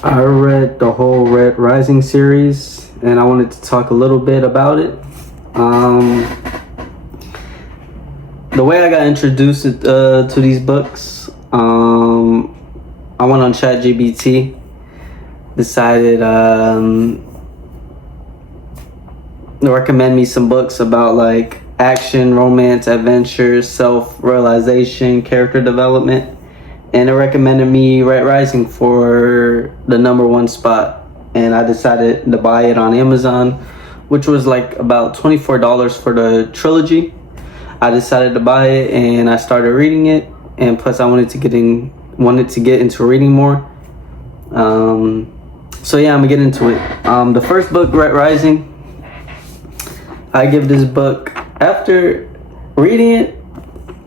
I read the whole Red Rising series, and I wanted to talk a little bit about it. Um, the way I got introduced to these books, I went on ChatGPT, decided to recommend me some books about like action, romance, adventure, self-realization, character development, and it recommended me Red Rising for the number one spot. And I decided to buy it on Amazon, which was like about $24 for the trilogy. I decided to buy it and I started reading it, and plus I wanted to get into reading more. So yeah, I'm gonna get into it. The first book, Red Rising, I give this book after reading it,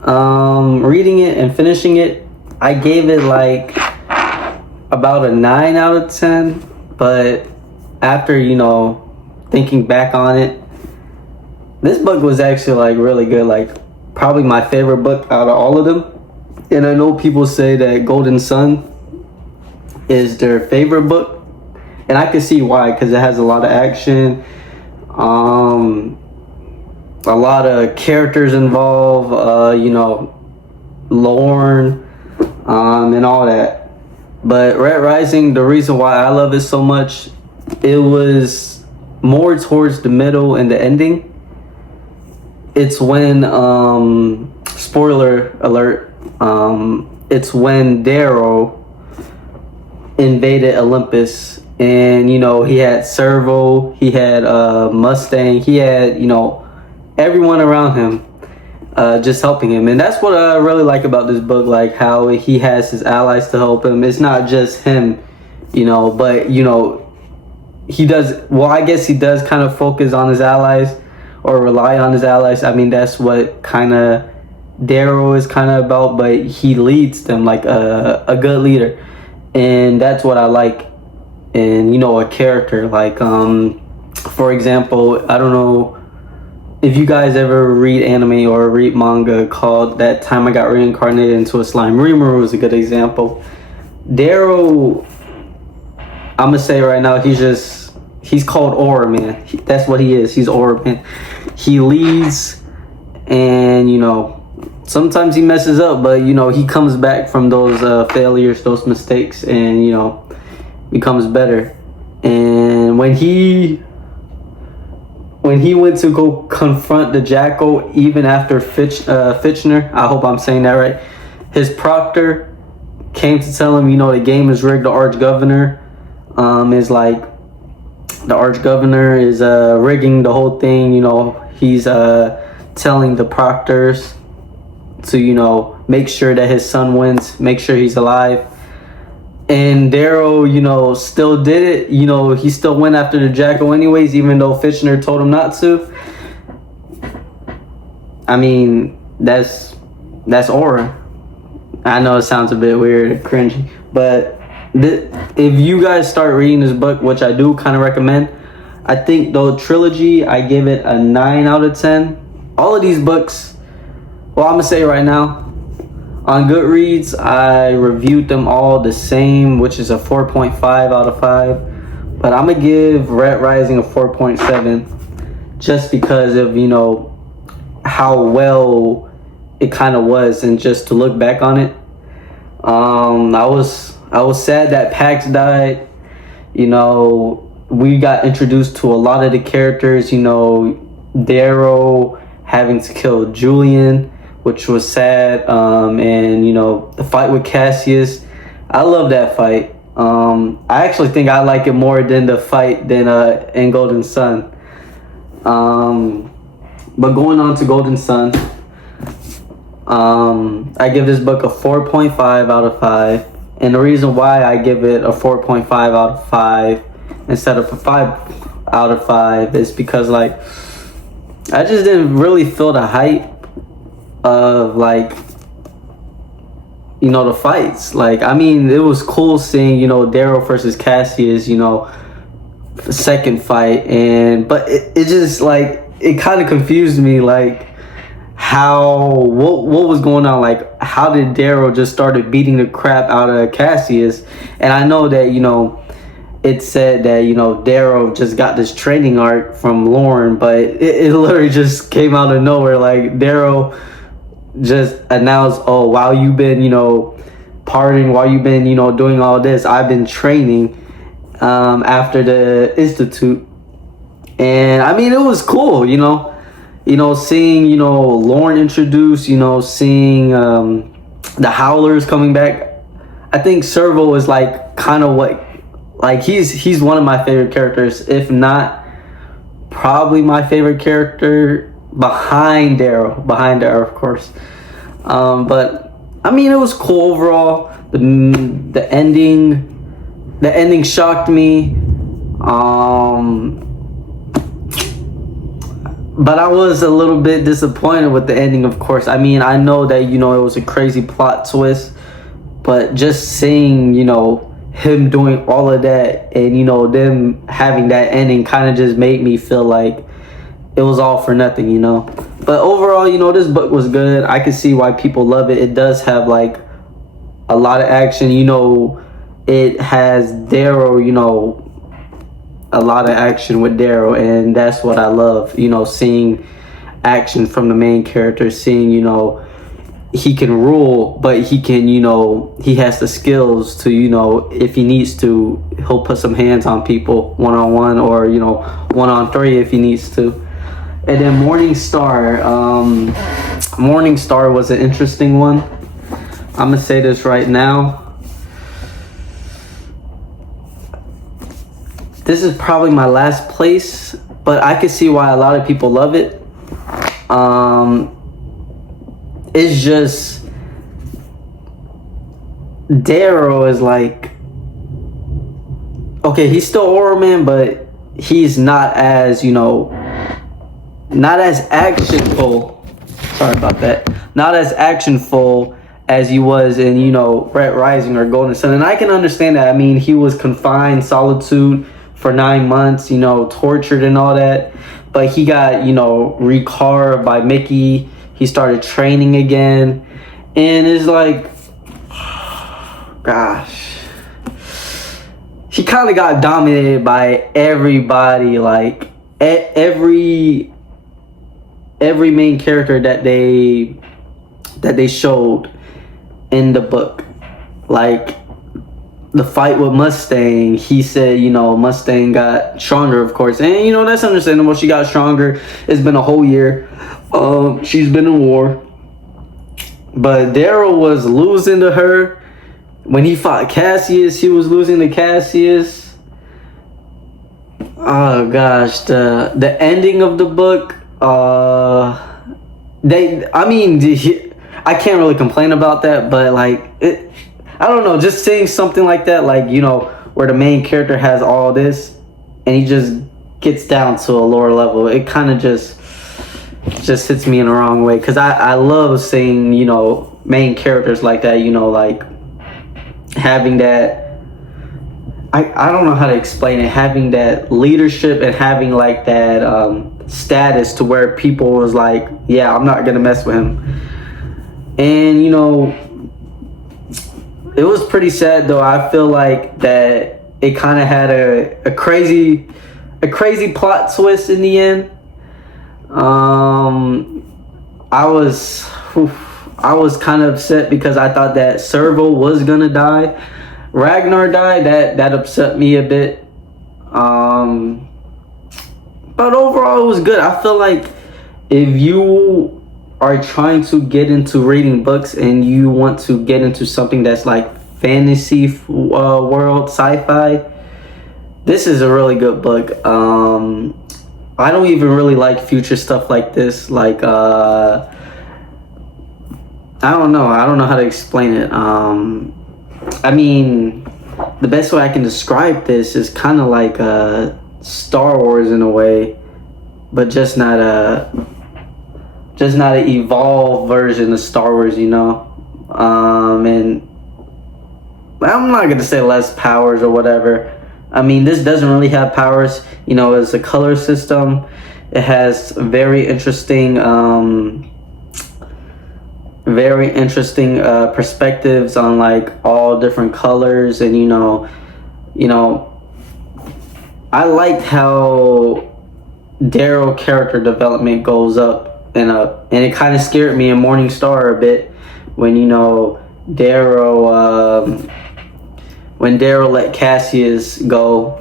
and finishing it. I gave it like about a 9 out of 10, but after thinking back on it, this book was actually like really good, like probably my favorite book out of all of them. And I know people say that Golden Sun is their favorite book, and I can see why, because it has a lot of action, a lot of characters involved, Lorne, and all that. But Red Rising, the reason why I love it so much, it was more towards the middle and the ending. It's when, spoiler alert, it's when Darrow invaded Olympus, and he had Servo, he had Mustang, he had everyone around him just helping him. And that's what I really like about this book, like how he has his allies to help him. It's not just him, but he does, well, I guess he does kind of focus on his allies or rely on his allies. I mean, that's what kind of Darrow is kind of about, but he leads them like a good leader. And that's what I like in a character. Like for example, I don't know if you guys ever read anime or read manga called That Time I Got Reincarnated into a Slime. Rimuru was a good example. Darrow, I'm gonna say right now, he's called Aura Man. That's what he is. He's Aura Man. He leads, and sometimes he messes up, but he comes back from those failures, those mistakes, and becomes better. And when he went to go confront the Jackal, even after Fitchner, I hope I'm saying that right, his proctor came to tell him, the game is rigged. The Arch Governor is rigging the whole thing. He's telling the proctors to make sure that his son wins, make sure he's alive. And Darrow, still did it. He still went after the Jackal anyways, even though Fitchner told him not to. I mean, that's Aura. I know it sounds a bit weird and cringy, but if you guys start reading this book, which I do kind of recommend, I think the trilogy, I give it a 9 out of 10. All of these books, well, I'm gonna say right now, on Goodreads, I reviewed them all the same, which is a 4.5 out of 5. But I'm gonna give Red Rising a 4.7, just because of how well it kind of was, and just to look back on it. I was sad that Pax died. We got introduced to a lot of the characters. Darrow having to kill Julian, which was sad, and the fight with Cassius, I love that fight. I actually think I like it more than the fight than in Golden Sun. But going on to Golden Sun, I give this book a 4.5 out of 5, and the reason why I give it a 4.5 out of 5 instead of a 5 out of 5 is because I just didn't really feel the hype of the fights. I mean, it was cool seeing Darrow versus Cassius, second fight, but it just it kind of confused me, what was going on, like how did Daryl just started beating the crap out of Cassius. And I know that, it said that, Daryl just got this training arc from Lauren, but it literally just came out of nowhere. Like Daryl just announced, oh, while you've been, partying, while you've been, doing all this, I've been training after the Institute. And I mean, it was cool, seeing, Lauren introduced, seeing the Howlers coming back. I think Servo is like kind of he's one of my favorite characters, if not probably my favorite character behind Daryl, of course. But I mean, it was cool overall. The ending shocked me. But I was a little bit disappointed with the ending, of course. I mean, I know that, it was a crazy plot twist, but just seeing, him doing all of that and, them having that ending kind of just made me feel like it was all for nothing, But overall, this book was good. I can see why people love it. It does have, like, a lot of action. It has Daryl, a lot of action with Daryl, and that's what I love, seeing action from the main character, seeing, he can rule, but he can, he has the skills to, if he needs to, he'll put some hands on people one-on-one or, 1-on-3 if he needs to. And then Morning Star was an interesting one. I'm gonna say this right now. This is probably my last place, but I can see why a lot of people love it. It's just Daryl is like, okay, he's still Aura Man, but he's not as, not as actionful. Sorry about that. Not as actionful as he was in, Red Rising or Golden Sun. And I can understand that. I mean, he was confined, solitude for 9 months, tortured and all that. But he got, recarved by Mickey. He started training again. And it's like, gosh. He kind of got dominated by everybody. Like, every main character that they showed in the book. Like, the fight with Mustang, he said, Mustang got stronger, of course. And, that's understandable. She got stronger. It's been a whole year. She's been in war. But Daryl was losing to her. When he fought Cassius, he was losing to Cassius. Oh, gosh. The ending of the book, I can't really complain about that, but, like, I don't know, just seeing something like that, like, where the main character has all this and he just gets down to a lower level, it kind of just hits me in the wrong way. Because I love seeing, main characters like that, like having that, I don't know how to explain it, having that leadership and having like that status to where people was like, yeah, I'm not going to mess with him. And, it was pretty sad though. I feel like that it kind of had a crazy plot twist in the end. I was kind of upset because I thought that Servo was gonna die. Ragnar died. That upset me a bit. But overall, it was good. I feel like if you are trying to get into reading books and you want to get into something that's like fantasy world, sci-fi, this is a really good book. I don't even really like future stuff like this. Like, I don't know how to explain it. I mean, the best way I can describe this is kind of like Star Wars in a way, but just not an evolved version of Star Wars, And I'm not gonna say less powers or whatever. I mean, this doesn't really have powers. It's a color system. It has very interesting very interesting perspectives on like all different colors, and you know, I liked how Daryl character development goes up and up, and it kind of scared me in Morning Star a bit when Daryl when Daryl let Cassius go,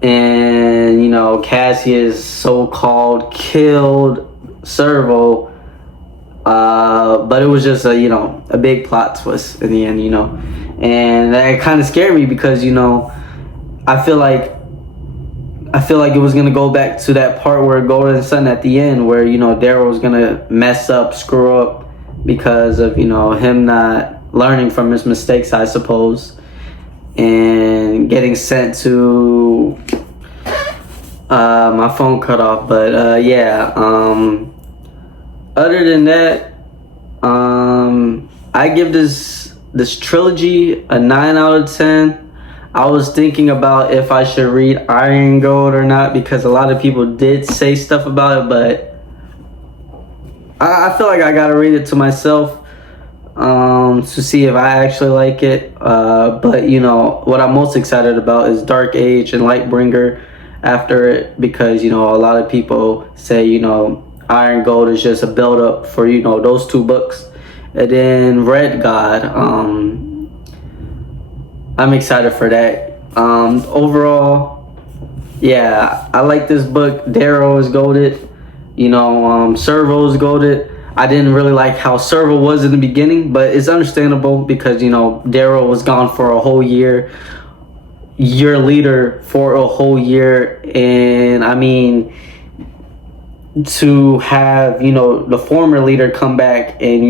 and Cassius so-called killed Servo, but it was just a big plot twist in the end, and that kind of scared me because I feel like it was gonna go back to that part where Golden Sun at the end, where Daryl was gonna mess up, screw up, because of him not learning from his mistakes, I suppose, and getting sent to my phone cut off. But yeah, other than that, I give this trilogy a 9 out of 10. I was thinking about if I should read Iron Gold or not, because a lot of people did say stuff about it, but I feel like I gotta read it to myself to see if I actually like it. But what I'm most excited about is Dark Age and Lightbringer after it, because a lot of people say Iron Gold is just a build up for those two books, and then Red God. I'm excited for that. Overall, yeah, I like this book. Darrow is goated. Servo is goated. I didn't really like how Servo was in the beginning, but it's understandable because Darrow was gone for a whole year. Your leader for a whole year, and I mean, to have the former leader come back and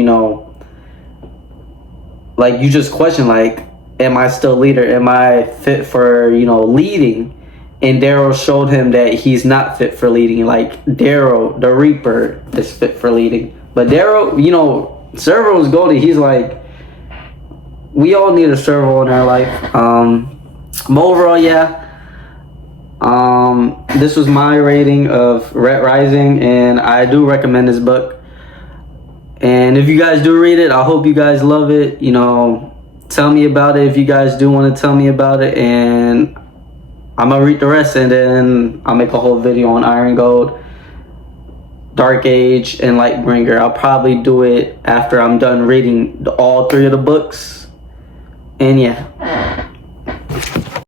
like you just question, like, am I still leader? Am I fit for leading? And Daryl showed him that he's not fit for leading. Like, Daryl, the Reaper, is fit for leading. But Daryl, Servo's goldie. He's like, we all need a Servo in our life. But overall, yeah. This was my rating of Red Rising, and I do recommend this book. And if you guys do read it, I hope you guys love it. Tell me about it if you guys do want to tell me about it, and I'm gonna read the rest, and then I'll make a whole video on Iron Gold, Dark Age, and Lightbringer. I'll probably do it after I'm done reading all 3 of the books. And yeah.